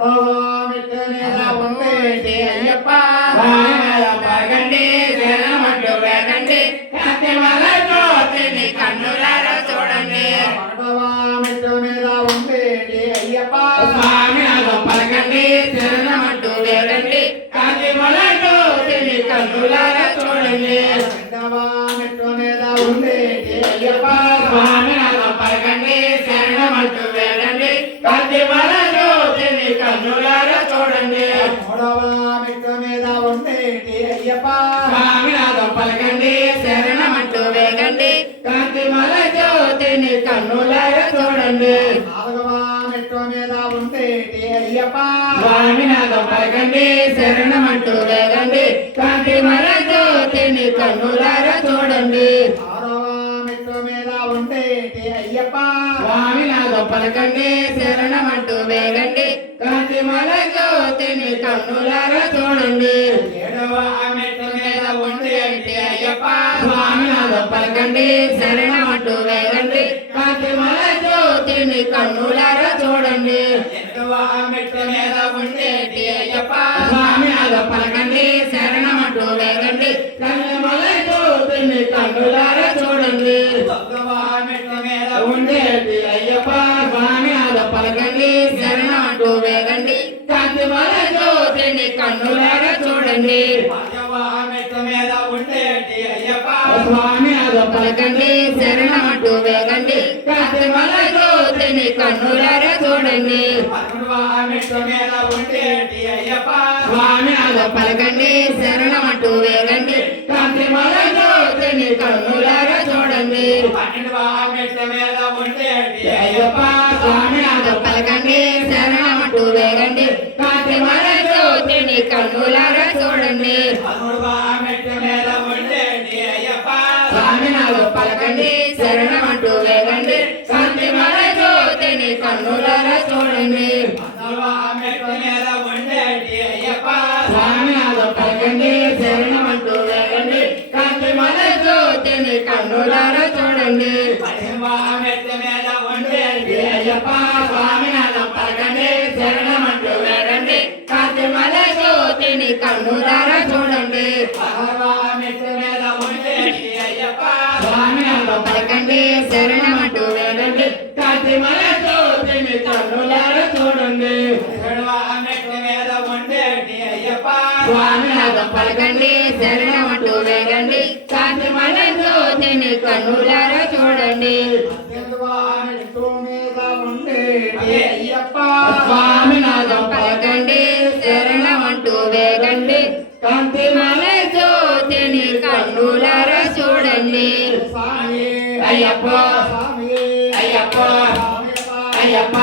మెట్టు మీద ఉండేటి అయ్యప్ప పలకండి శరణమంటూ వేగండి కాంతి మల జ్యోతిని కన్నులారా చూడండి మెట్టు మీద ఉండేటి అయ్యప్ప స్వామి నాదం పలకండి శరణమంటూ వేగండి కాంతి మల జ్యోతిని కన్నులారా చూడండి మెట్టు మీద ఉండేటి అయ్యప్ప స్వామి నాదం పలకండి శరణమంటూ వేగండి కాంతి మల జ్యోతిని కన్నులారా చూడండి మెట్టు మీద ఉండేటి అయ్యప్ప స్వామి నాదం పలకండి శరణమంటూ వేగండి కాంతి మల జ్యోతిని కన్నులారా చూడండి మెట్టు మీద ఉండేటి అయ్యప్ప స్వామి నాదం పలకండి శరణమంటూ వేగండి కాంతి మల జ్యోతిని కన్నులారా చూడండి మెట్టు మీద ఉండేటి అయ్యప్ప స్వామి నాదం పలకండి శరణమంటూ వేగండి కాంతి మల జ్యోతిని కన్నులారా చూడండి మెట్టు మీద ఉండేటి అయ్యప్ప స్వామి నాదం పలకండి శరణమంటూ వేగండి కాంతి మల జ్యోతిని కన్నులారా చూడండి మెట్టు మీద ఉండేటి అయ్యప్ప స్వామి నాదం పలకండి శరణమంటూ వేగండి కాంతి మల జ్యోతిని కన్నులారా చూడండి మెట్టు మీద ఉండేటి అయ్యప్ప స్వామి నాదం పలకండి శరణమంటూ వేగండి కాంతి మల జ్యోతిని కన్నులారా చూడండి మెట్టు మీద ఉండేటి అయ్యప్ప స్వామి నాదం పలకండి శరణమంటూ వేగండి కాంతి మల జ్యోతిని కన్నులారా చూడండి మెట్టు మీద ఉండేటి అయ్యప్ప స్వామి నాదం పలకండి శరణమంటూ వేగండి కాంతి మల జ్యోతిని కన్నులారా చూడండి మెట్టు మీద ఉండేటి అయ్యప్ప స్వామి నాదం పలకండి శరణమంటూ వేగండి కాంతి మల జ్యోతిని కన్నులారా చూడండి మెట్టు మీద ఉండేటి అయ్యప్ప స్వామి నాదం పలకండి శరణమంటూ వేగండి కాంతి మల జ్యోతిని కన్నులారా చూడండి మెట్టు మీద ఉండేటి అయ్యప్ప స్వామి నాదం పలకండి శరణమంటూ వేగండి కాంతి మల జ్యోతిని కన్నులారా చూడండి మెట్టు మీద ఉండేటి అయ్యప్ప స్వామి నాదం పలకండి శరణమంటూ వేగండి కాంతి మల జ్యోతిని కన్నులారా చూడండి మెట్టు మీద ఉండేటి అయ్యప్ప స్వామి నాదం పలకండి శరణమంటూ వేగండి కాంతి మల జ్యోతిని కన్నులారా చూడండి మెట్టు మీద ఉండేటి అయ్యప్ప స్వామి నాదం పలకండి శరణమంటూ వేగండి కాంతి మల జ్యోతిని కన్నులారా చూడండి మెట్టు మీద ఉండేటి అయ్యప్ప స్వామి నాదం పలకండి శరణమంటూ వేగండి కాంతి మల జ్యోతిని కన్నులారా చూడండి స్వామి అయ్యప్ప స్వామి అయ్యప్ప స్వామి అయ్యప్ప